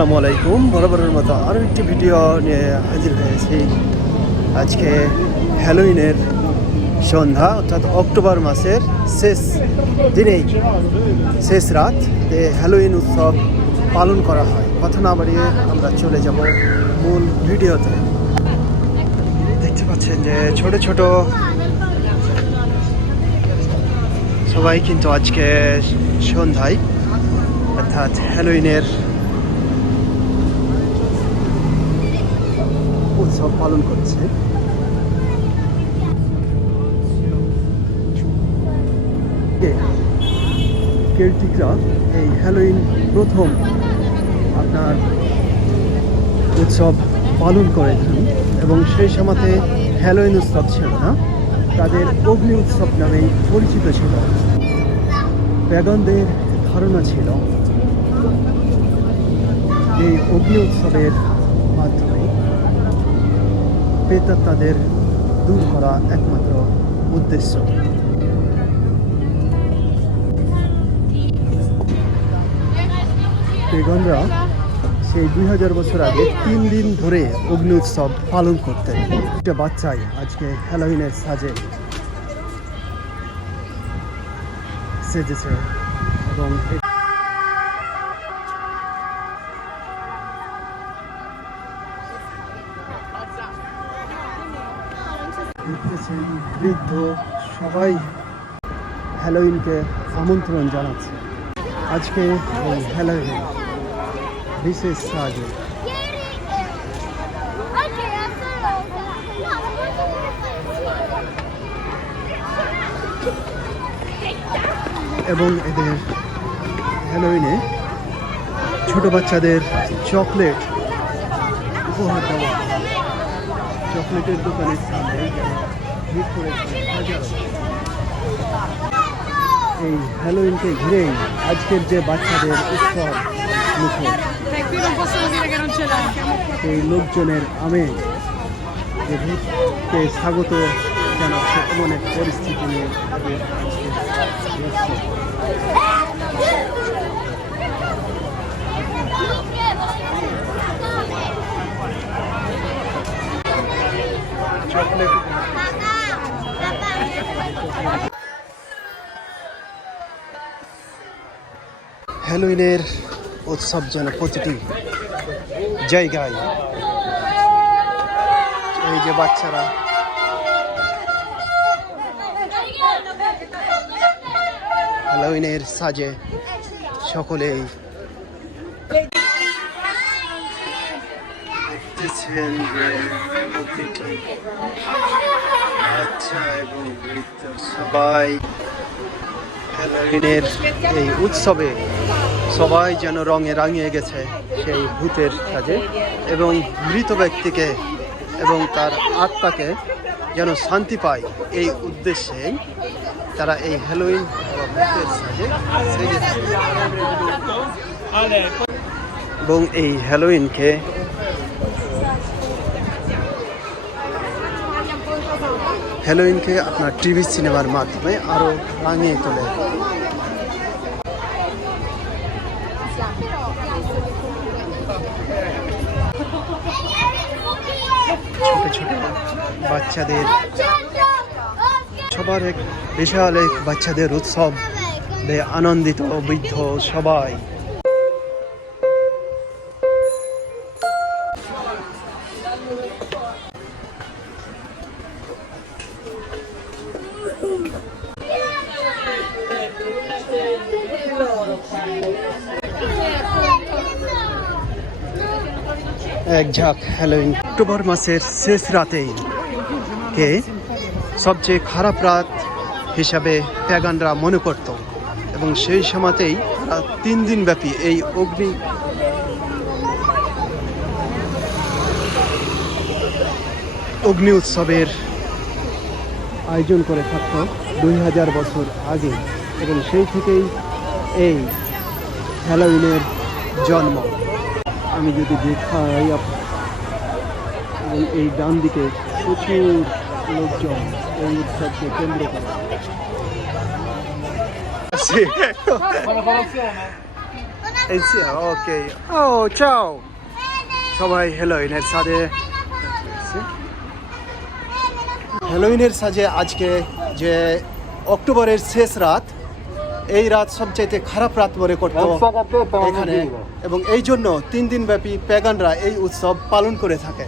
আসসালামু আলাইকুম। বরাবরের মতো আরও একটি ভিডিও নিয়ে হাজির হয়েছি। আজকে হ্যালোইনের সন্ধ্যা, অর্থাৎ অক্টোবর মাসের শেষ দিনেই, শেষ রাত হ্যালোইন উৎসব পালন করা হয়। কথা না বাড়িয়ে আমরা চলে যাব মূল ভিডিওতে। দেখতে পাচ্ছেন যে ছোট ছোট সবাই কিন্তু আজকে সন্ধ্যায় অর্থাৎ হ্যালোইনের উৎসব পালন করছে। কেল্টিকরা এই হ্যালোইন প্রথম আপনার উৎসব পালন করেছেন এবং সেই সময়তে হ্যালোইন উৎসব ছিল না, তাদের অগ্নি উৎসব নামেই পরিচিত ছিল। প্যাগানদের ধারণা ছিল এই অগ্নি উৎসবের মাধ্যমে প্রেতাত্মাদের দূর করা একমাত্র উদ্দেশ্য। পেগানরা সেই 2000 বছর আগে 3 দিন ধরে অগ্নি উৎসব পালন করতেন। একটা বাচ্চাই আজকে হ্যালোইনের সাজে সেজেছে এবং বৃদ্ধ সবাই হ্যালোইনকে আমন্ত্রণ জানাচ্ছে আজকে এই হ্যালোইন বিশেষ সাজে। এবং এদের হ্যালোইনে ছোট বাচ্চাদের চকলেট উপহার দেওয়া, চকলেটের দোকানের সামনে ভিড় করেছে হাজারো। এই হ্যালোইনকে ঘিরেই আজকের যে বাচ্চাদের উৎসব মুখর, এই লোকজনের আমেজ যে ভূতকে স্বাগত জানাচ্ছে এমন এক পরিস্থিতি নিয়ে চকলেট। হ্যালোইনের উৎসব যেন প্রতিটি জায়গায়, এই যে বাচ্চারা হ্যালোইনের সাজে সকলেই দেখতেছেন যে প্রতিটি বাচ্চা এবং বৃদ্ধ সবাই হ্যালোইনের এই উৎসবে সবাই যেন রঙে রাঙিয়ে গেছে সেই ভূতের সাজে, এবং মৃত ব্যক্তিকে এবং তার আত্মাকে যেন শান্তি পায় এই উদ্দেশ্যে তারা এই হ্যালোইন ভূতের সাজে সেজেছে। এবং এই হ্যালোইনকে আপনার টিভি সিনেমার মাধ্যমে আরো রাঙিয়ে তোলে। ছোট ছোট বাচ্চাদের সবার এক বিশাল এক বাচ্চাদের উৎসব আনন্দিত বৃদ্ধ সবাই। এক ঝাঁক হ্যালোইন অক্টোবর মাসের শেষ রাতেই কে সবচেয়ে খারাপ রাত হিসাবে প্যাগানরা মনে করত, এবং সেই সময়তেই 3 দিন ব্যাপী এই অগ্নি উৎসবের আয়োজন করে থাকত 2000 বছর আগে, এবং সেই থেকেই এই হ্যালোইনের জন্ম। আমি যদি দেখাই, এই ডান দিকে প্রচুর লোকজন এই উৎসবকে কেন্দ্র করে। ওকে ও চাও সবাই হ্যালোইনের সাজে হ্যালোইনের সাজে আজকে যে অক্টোবরের শেষ রাত এই রাত সবচাইতে খারাপ রাত মনে করতো এখানে এবং এই জন্য 3 দিন ব্যাপী প্যাগানরা এই উৎসব পালন করে থাকে